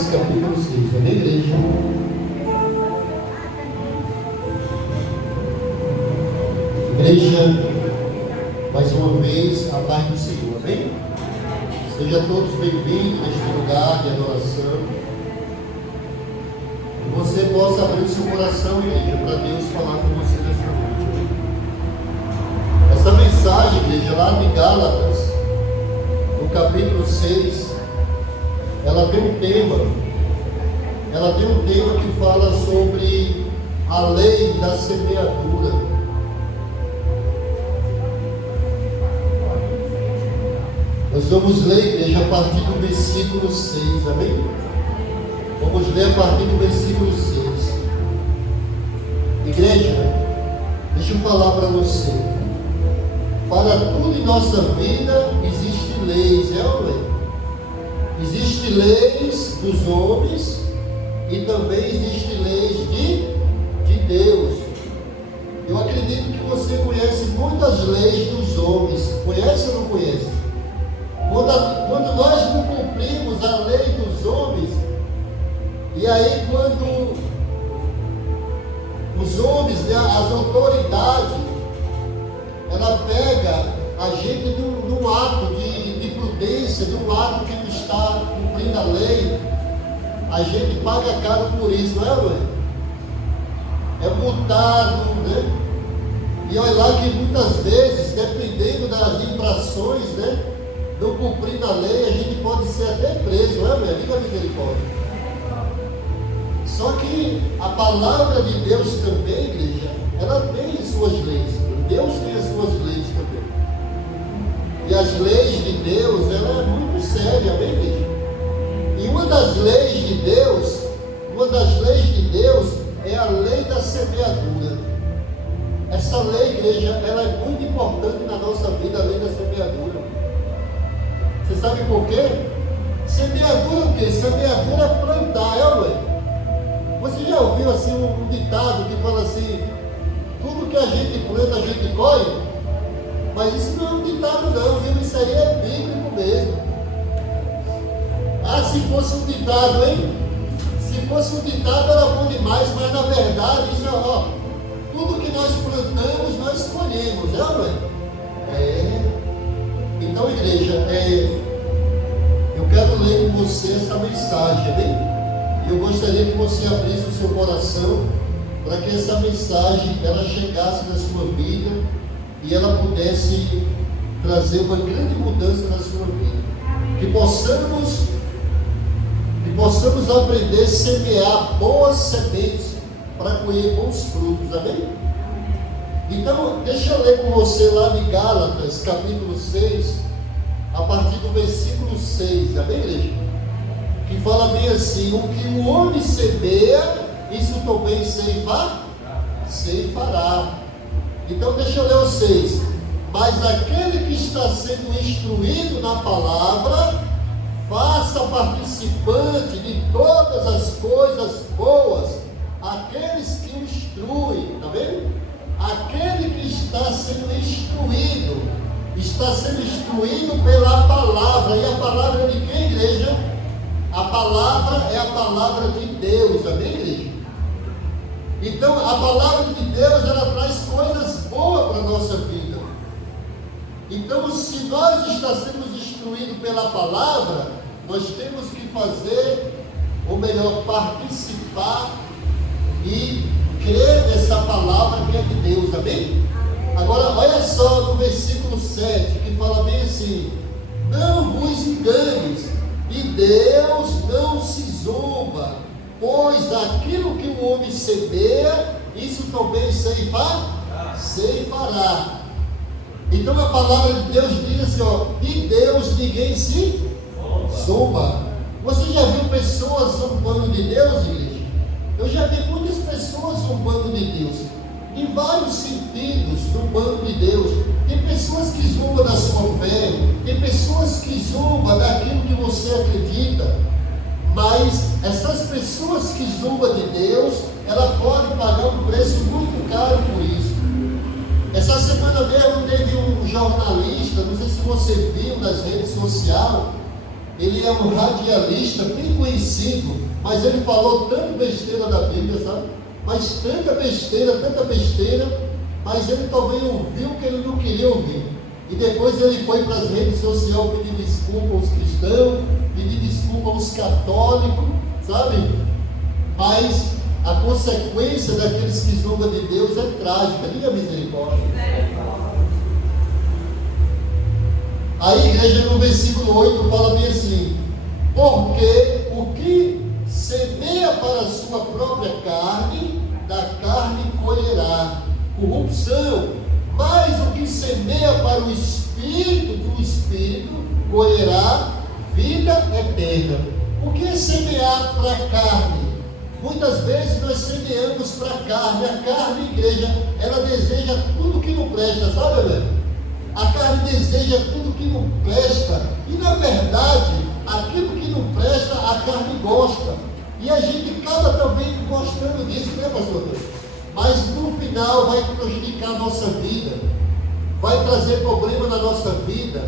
Gálatas, capítulo 6. Amém, igreja? Igreja, mais uma vez, a paz do Senhor. Amém? Sejam todos bem-vindos neste lugar de adoração. Que você possa abrir o seu coração, igreja, para Deus falar com você nesta noite. Essa mensagem, igreja, lá de Gálatas, no capítulo 6, ela tem um tema que fala sobre a lei da semeadura. Nós vamos ler, igreja, a partir do versículo 6, amém? Vamos ler a partir do versículo 6. Igreja, deixa eu falar para você. Para tudo em nossa vida existem leis, é ou não é? Existem leis dos homens e também existem leis de Deus. Eu acredito que você conhece muitas leis dos homens. Conhece ou não conhece? Quando nós não cumprimos a lei dos homens, e aí quando os homens, né, as autoridades, ela pega a gente num ato de prudência, num ato que não está cumprindo a lei, a gente paga caro por isso, não é, mãe? É multado, né? E olha lá que muitas vezes, dependendo das infrações, né, não cumprindo a lei, a gente pode ser até preso, não é, mãe? Diga a misericórdia. Só que a palavra de Deus também, igreja, ela tem as suas leis. Deus tem as suas leis também. E as leis de Deus, ela é muito séria, amém, igreja? E uma das leis de Deus é a lei da semeadura. Essa lei, igreja, ela é muito importante na nossa vida, a lei da semeadura. Você sabe por quê? Semeadura o quê? Semeadura é plantar, é, mãe? Você já ouviu assim um ditado que fala assim: tudo que a gente planta, a gente colhe? Mas isso não é um ditado não, viu? Isso aí é bíblico mesmo. Ah, se fosse um ditado, hein? Se fosse um ditado era bom demais, mas na verdade isso é, ó, tudo que nós plantamos, nós colhemos, é, mãe? Então, igreja, eu quero ler com você essa mensagem, amém? E eu gostaria que você abrisse o seu coração para que essa mensagem ela chegasse na sua vida e ela pudesse trazer uma grande mudança na sua vida. Que possamos aprender a semear boas sementes para colher bons frutos, amém? Então, deixa eu ler com você lá de Gálatas, capítulo 6, a partir do versículo 6, amém, igreja? Que fala bem assim: o que o homem semeia, isso também ceifará. Então deixa eu ler os 6. Mas aquele que está sendo instruído na palavra, faça participante de todas as coisas boas aqueles que o instruem, está vendo? Aquele que está sendo instruído pela palavra. E a palavra de quem, igreja? A palavra é a palavra de Deus, amém, igreja? Então, a palavra de Deus, ela traz coisas boas para a nossa vida. Então, se nós estamos instruídos pela palavra, nós temos que fazer, ou melhor, participar e crer nessa palavra que é de Deus, amém? Agora, olha só no versículo 7, que fala bem assim: não vos enganes, e Deus não se zomba, pois aquilo que o homem semeia, isso também ceifará. Então a palavra de Deus diz assim, ó: de Deus ninguém se zomba. Você já viu pessoas zombando de Deus, igreja? Eu já vi muitas pessoas zombando de Deus, em vários sentidos, zombando de Deus. Tem pessoas que zombam da sua fé, tem pessoas que zombam daquilo que você acredita, mas essas pessoas que zombam de Deus, ela pode pagar um preço muito caro por isso. Essa semana mesmo teve um jornalista, não sei se você viu nas redes sociais, ele é um radialista bem conhecido, mas ele falou tanta besteira da Bíblia, sabe? Mas tanta besteira, mas ele também ouviu o que ele não queria ouvir. E depois ele foi para as redes sociais pedir desculpa aos cristãos, pedir desculpa aos católicos, sabe? Mas a consequência daqueles que zombam de Deus é trágica. Diga misericórdia. Aí a igreja no versículo 8 fala bem assim: porque o que semeia para a sua própria carne, da carne colherá corrupção, mas o que semeia para o Espírito, do Espírito colherá vida eterna. O que é semear para a carne? Muitas vezes nós semeamos para a carne. A carne, igreja, ela deseja tudo que não presta, sabe, velho? A carne deseja tudo que não presta, e na verdade, aquilo que não presta, a carne gosta, e a gente acaba também gostando disso, né, pastor? Mas no final vai prejudicar a nossa vida, vai trazer problema na nossa vida.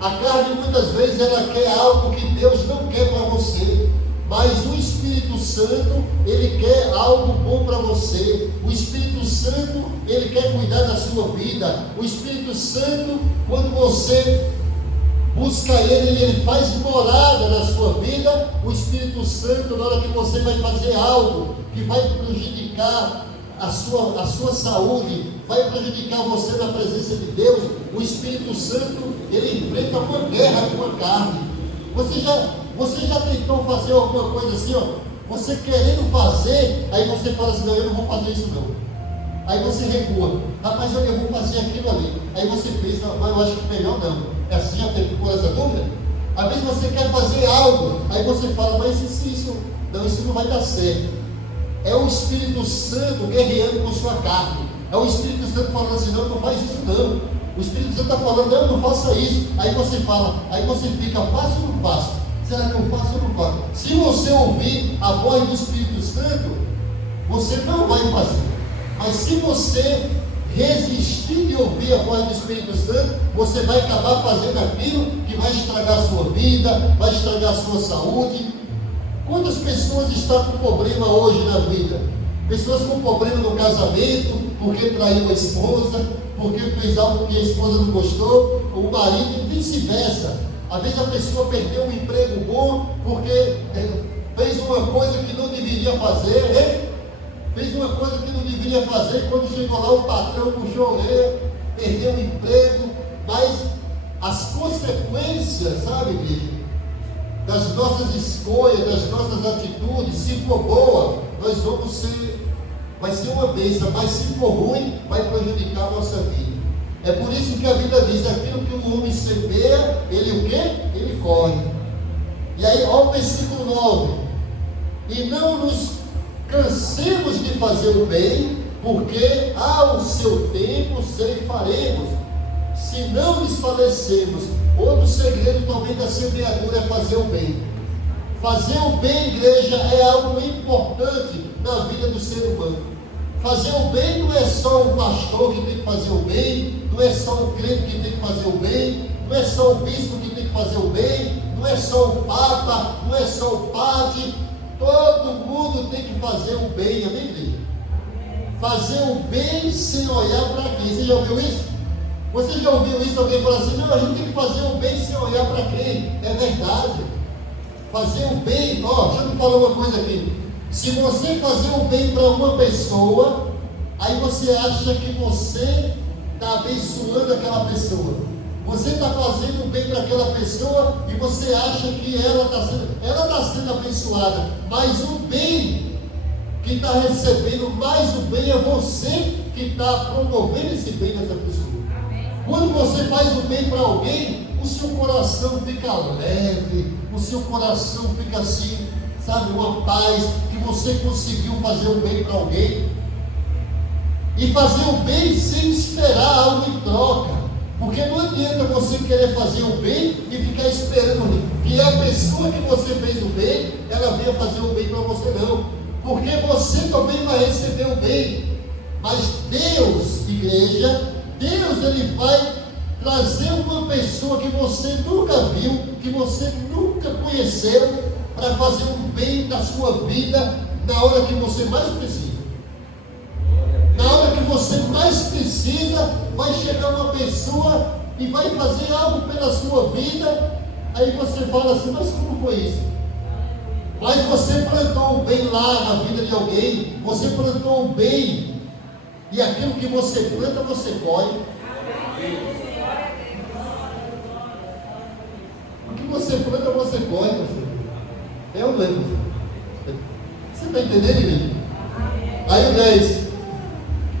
A carne muitas vezes ela quer algo que Deus não quer para você, mas o Espírito Santo, ele quer algo bom para você. O Espírito Santo, ele quer cuidar da sua vida. O Espírito Santo, quando você busca ele faz morada na sua vida. O Espírito Santo, na hora que você vai fazer algo que vai prejudicar a sua saúde, vai prejudicar você na presença de Deus, o Espírito Santo, ele enfrenta uma guerra com a carne. Você já tentou fazer alguma coisa assim, ó? Você querendo fazer, aí você fala assim: não, eu não vou fazer isso não. Aí você recua: rapaz, eu vou fazer aquilo ali. Aí você pensa: mas eu acho que melhor não. É assim, já teve por essa dúvida? Às vezes você quer fazer algo, aí você fala: mas isso não vai dar certo. É o Espírito Santo guerreando com sua carne. É o Espírito Santo falando assim: não faz isso não. O Espírito Santo está falando: não faça isso. Aí você fala, aí você fica: faço ou não faço? Será que eu faço ou não faço? Se você ouvir a voz do Espírito Santo, você não vai fazer. Mas se você resistir de ouvir a voz do Espírito Santo, você vai acabar fazendo aquilo que vai estragar a sua vida, vai estragar a sua saúde. Quantas pessoas estão com problema hoje na vida? Pessoas com problema no casamento, porque traiu a esposa, porque fez algo que a esposa não gostou, o marido, e vice-versa. Às vezes a pessoa perdeu um emprego bom, porque fez uma coisa que não deveria fazer, né? Fez uma coisa que não deveria fazer, quando chegou lá o patrão puxou a orelha, perdeu o emprego. Mas as consequências, sabe, igreja, das nossas escolhas, das nossas atitudes, se for boa, vai ser uma bênção, mas se for ruim, vai prejudicar a nossa vida. É por isso que a Bíblia diz: aquilo que o homem semeia, ele o quê? Ele colhe. E aí, olha o versículo 9: e não nos cansemos de fazer o bem, porque ao seu tempo ceifaremos, se não desfalecemos. Outro segredo também da semeadura é fazer o bem. Fazer o bem, igreja, é algo importante na vida do ser humano. Fazer o bem não é só o pastor que tem que fazer o bem, não é só o crente que tem que fazer o bem, não é só o bispo que tem que fazer o bem, não é só o papa, não é só o padre. Todo mundo tem que fazer o bem, amém, igreja? Fazer o bem sem olhar para quem? Você já ouviu isso? Você já ouviu isso? Alguém falar assim: não, a gente tem que fazer o bem sem olhar para quem? É verdade. Fazer o bem, deixa eu falar uma coisa aqui. Se você fazer o bem para uma pessoa, aí você acha que você está abençoando aquela pessoa. Você está fazendo o bem para aquela pessoa e você acha que ela está sendo abençoada. Mas o bem que está recebendo, mais o bem é você que está promovendo esse bem nessa pessoa. Quando você faz o bem para alguém, o seu coração fica leve, o seu coração fica assim, sabe, uma paz, que você conseguiu fazer o bem para alguém. E fazer o bem sem esperar algo em troca, porque não adianta você querer fazer o bem e ficar esperando que a pessoa que você fez o bem, ela venha fazer o bem para você, não, porque você também vai receber o bem. Mas Deus, igreja, Deus, ele vai trazer uma pessoa que você nunca viu, que você nunca conheceu, para fazer um bem na sua vida na hora que você mais precisa. Na hora que você mais precisa, vai chegar uma pessoa e vai fazer algo pela sua vida. Aí você fala assim, mas como foi isso? Mas você plantou o bem lá na vida de alguém, você plantou o bem, e aquilo que você planta, você colhe. O que você planta, você colhe. É o lembro. Você está entendendo, igreja? Aí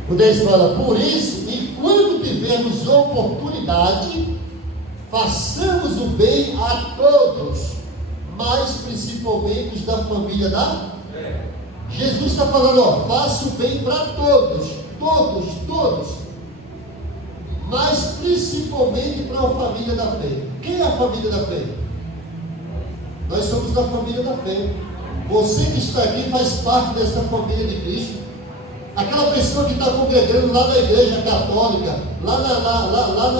o 10 fala, por isso, enquanto tivermos oportunidade, façamos o bem a todos, mas principalmente os da família da fé. Jesus está falando, ó, faça o bem para todos, mas principalmente para a família da fé. Quem é a família da fé? Nós somos da família da fé. Você que está aqui faz parte dessa família de Cristo. Aquela pessoa que está congregando lá na igreja católica, lá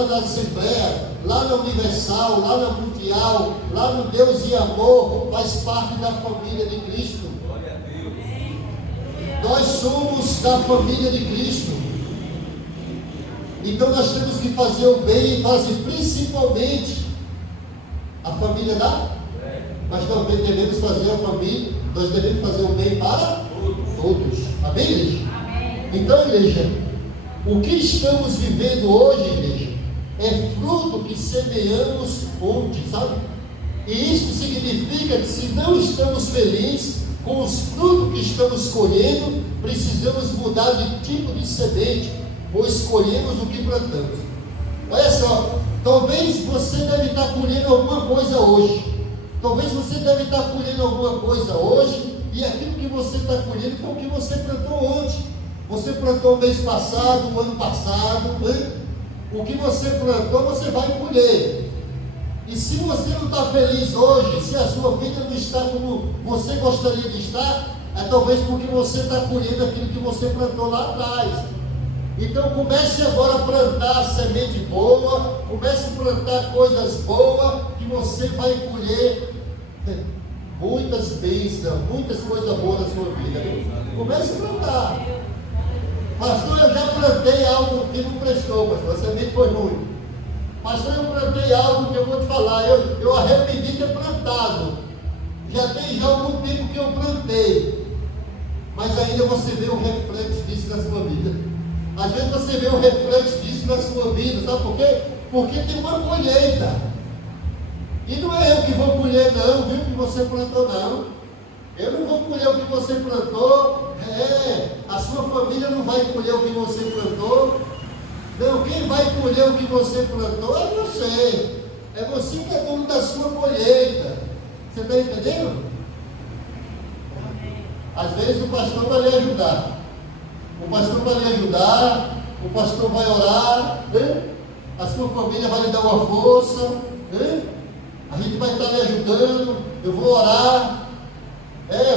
na Assembleia, lá na Universal, lá na Mundial, lá no Deus e Amor, faz parte da família de Cristo. Glória a Deus. Nós somos da família de Cristo. Então nós temos que fazer o bem, fazer principalmente a família da fé. Mas também devemos fazer a família, nós devemos fazer o bem para todos. Amém, igreja? Então, igreja, o que estamos vivendo hoje, igreja, é fruto que semeamos ontem, sabe? E isso significa que se não estamos felizes com os frutos que estamos colhendo, precisamos mudar de tipo de semente, ou escolhemos o que plantamos. Olha só, talvez você deve estar colhendo alguma coisa hoje. Talvez você deve estar colhendo alguma coisa hoje, e aquilo que você está colhendo foi o que você plantou ontem. Você plantou o mês passado, o ano passado, né? O que você plantou, você vai colher. E se você não está feliz hoje, se a sua vida não está como você gostaria de estar, é talvez porque você está colhendo aquilo que você plantou lá atrás. Então comece agora a plantar semente boa, comece a plantar coisas boas, que você vai colher muitas bênçãos, muitas coisas boas na sua vida. Comece a plantar. Pastor, eu já plantei algo que não prestou, pastor, a semente foi ruim. Pastor, eu plantei algo que eu vou te falar, eu arrependi de ter plantado. Já tem algum tempo que eu plantei, mas ainda você vê o reflexo disso na sua vida. Às vezes você vê o reflexo disso na sua vida, sabe por quê? Porque tem uma colheita. E não é eu que vou colher não, viu, que você plantou não. Eu não vou colher o que você plantou, a sua família não vai colher o que você plantou. Não, quem vai colher o que você plantou é você. É você que é dono da sua colheita. Você está entendendo? Às vezes o pastor vai lhe ajudar. O pastor vai lhe ajudar, o pastor vai orar, né? A sua família vai lhe dar uma força, né? A gente vai estar lhe ajudando, eu vou orar.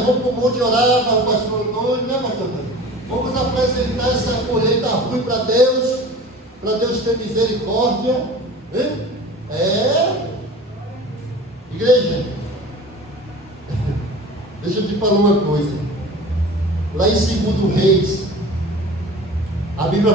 Vamos para o monte orar para o pastor Antônio, né, pastor Antônio? Vamos apresentar essa colheita ruim para Deus ter misericórdia. Igreja, deixa eu te falar uma coisa. Lá em 2 Reis, a Bíblia